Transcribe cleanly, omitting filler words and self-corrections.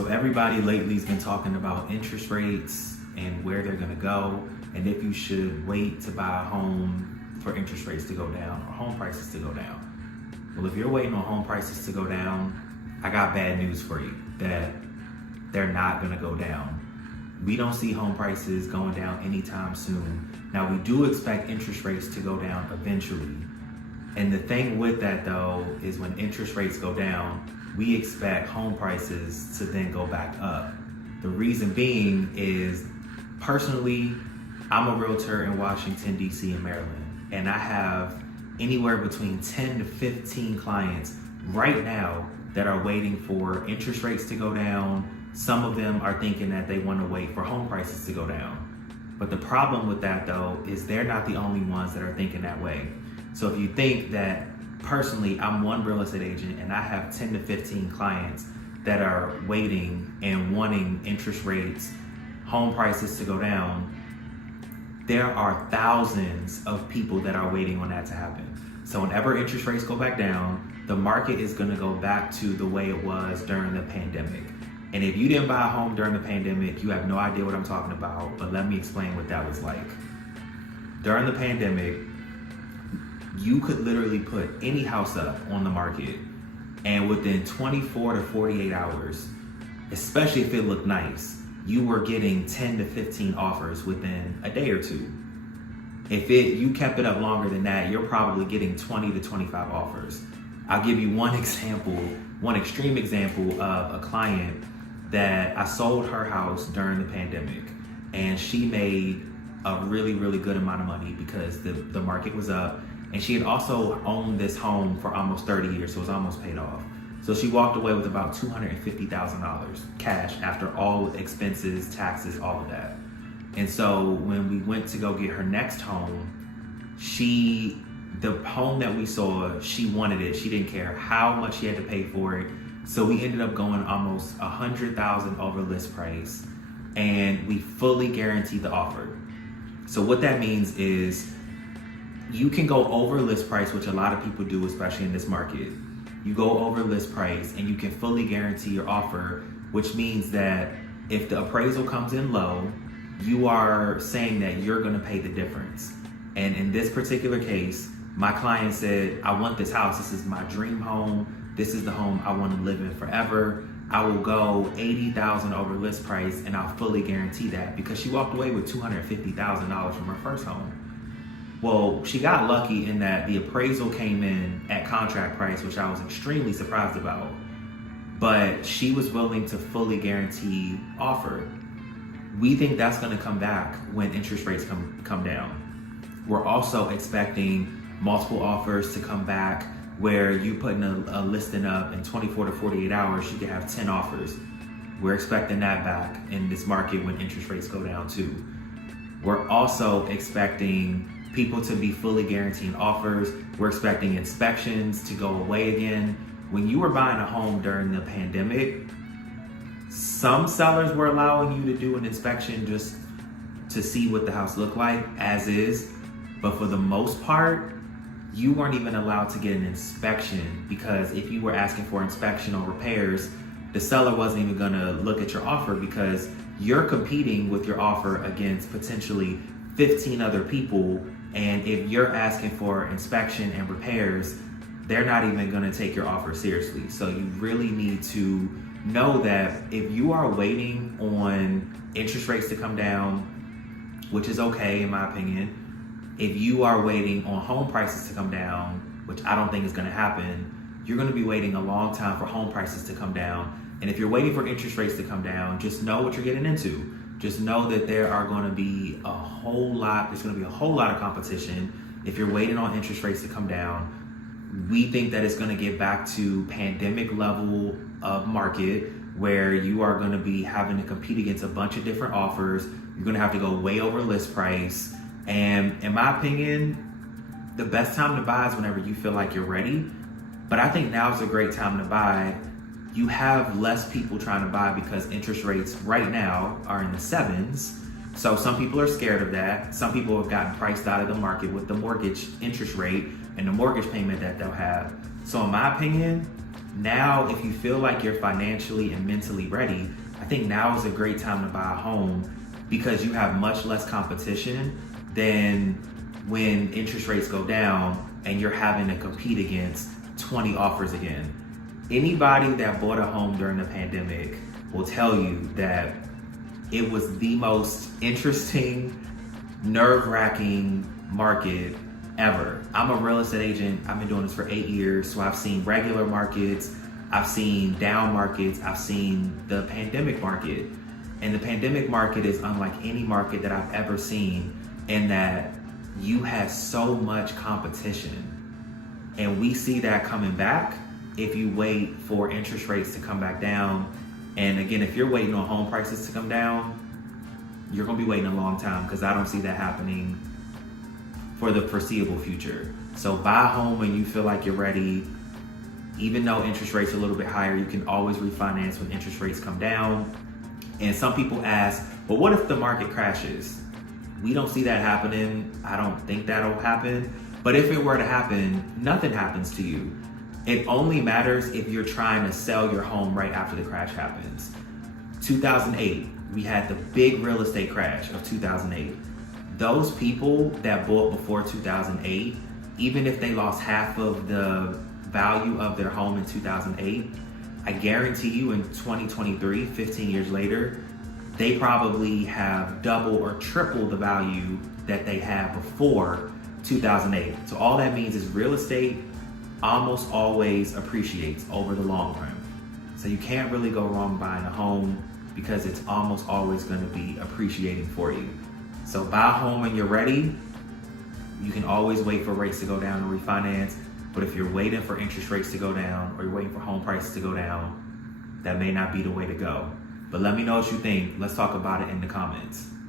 So everybody lately has been talking about interest rates and where they're gonna go, and if you should wait to buy a home for interest rates to go down or home prices to go down. Well, if you're waiting on home prices to go down, I got bad news for you, that they're not gonna go down. We don't see home prices going down anytime soon. Now, we do expect interest rates to go down eventually. And the thing with that though, is when interest rates go down, we expect home prices to then go back up. The reason being is, personally, I'm a realtor in Washington, DC and Maryland, and I have anywhere between 10 to 15 clients right now that are waiting for interest rates to go down. Some of them are thinking that they want to wait for home prices to go down. But the problem with that though, is they're not the only ones that are thinking that way. So if you think that, personally, I'm one real estate agent and I have 10 to 15 clients that are waiting and wanting interest rates, home prices to go down, there are thousands of people that are waiting on that to happen. So whenever interest rates go back down, the market is gonna go back to the way it was during the pandemic. And if you didn't buy a home during the pandemic, you have no idea what I'm talking about, but let me explain what that was like. During the pandemic, you could literally put any house up on the market, and within 24 to 48 hours, especially if it looked nice, you were getting 10 to 15 offers within a day or two. If you kept it up longer than that, you're probably getting 20 to 25 offers. I'll give you one example, one extreme example of a client that I sold her house during the pandemic, and she made a really, really good amount of money because the market was up. And she had also owned this home for almost 30 years, so it was almost paid off. So she walked away with about $250,000 cash after all expenses, taxes, all of that. And so when we went to go get her next home, the home that we saw, she wanted it. She didn't care how much she had to pay for it. So we ended up going almost $100,000 over list price, and we fully guaranteed the offer. So what that means is, you can go over list price, which a lot of people do, especially in this market. You go over list price and you can fully guarantee your offer, which means that if the appraisal comes in low, you are saying that you're gonna pay the difference. And in this particular case, my client said, I want this house. This is my dream home. This is the home I wanna live in forever. I will go $80,000 over list price and I'll fully guarantee that, because she walked away with $250,000 from her first home. Well, she got lucky in that the appraisal came in at contract price, which I was extremely surprised about. But she was willing to fully guarantee offer. We think that's gonna come back when interest rates come down. We're also expecting multiple offers to come back, where you putting a listing up in 24 to 48 hours, you can have 10 offers. We're expecting that back in this market when interest rates go down too. We're also expecting people to be fully guaranteeing offers. We're expecting inspections to go away again. When you were buying a home during the pandemic, some sellers were allowing you to do an inspection just to see what the house looked like as is. But for the most part, you weren't even allowed to get an inspection, because if you were asking for inspection or repairs, the seller wasn't even gonna look at your offer, because you're competing with your offer against potentially 15 other people. And if you're asking for inspection and repairs, they're not even gonna take your offer seriously. So you really need to know that if you are waiting on interest rates to come down, which is okay in my opinion, if you are waiting on home prices to come down, which I don't think is gonna happen, you're gonna be waiting a long time for home prices to come down. And if you're waiting for interest rates to come down, just know what you're getting into. Just know that there's gonna be a whole lot of competition. If you're waiting on interest rates to come down, we think that it's gonna get back to pandemic level of market, where you are gonna be having to compete against a bunch of different offers. You're gonna have to go way over list price. And in my opinion, the best time to buy is whenever you feel like you're ready. But I think now is a great time to buy. You have less people trying to buy because interest rates right now are in the 7s. So some people are scared of that. Some people have gotten priced out of the market with the mortgage interest rate and the mortgage payment that they'll have. So in my opinion, Now, if you feel like you're financially and mentally ready, I think now is a great time to buy a home because you have much less competition than when interest rates go down and you're having to compete against 20 offers again. Anybody that bought a home during the pandemic will tell you that it was the most interesting, nerve-wracking market ever. I'm a real estate agent. I've been doing this for 8 years, so I've seen regular markets, I've seen down markets, I've seen the pandemic market. And the pandemic market is unlike any market that I've ever seen in that you have so much competition. And we see that coming back if you wait for interest rates to come back down. And again, if you're waiting on home prices to come down, you're gonna be waiting a long time because I don't see that happening for the foreseeable future. So buy a home when you feel like you're ready. Even though interest rates are a little bit higher, you can always refinance when interest rates come down. And some people ask, well, what if the market crashes? We don't see that happening. I don't think that'll happen. But if it were to happen, nothing happens to you. It only matters if you're trying to sell your home right after the crash happens. 2008, we had the big real estate crash of 2008. Those people that bought before 2008, even if they lost half of the value of their home in 2008, I guarantee you in 2023, 15 years later, they probably have double or triple the value that they had before 2008. So all that means is real estate almost always appreciates over the long run. So you can't really go wrong buying a home because it's almost always going to be appreciating for you. So buy a home when you're ready. You can always wait for rates to go down and refinance. But if you're waiting for interest rates to go down or you're waiting for home prices to go down, that may not be the way to go. But let me know what you think. Let's talk about it in the comments.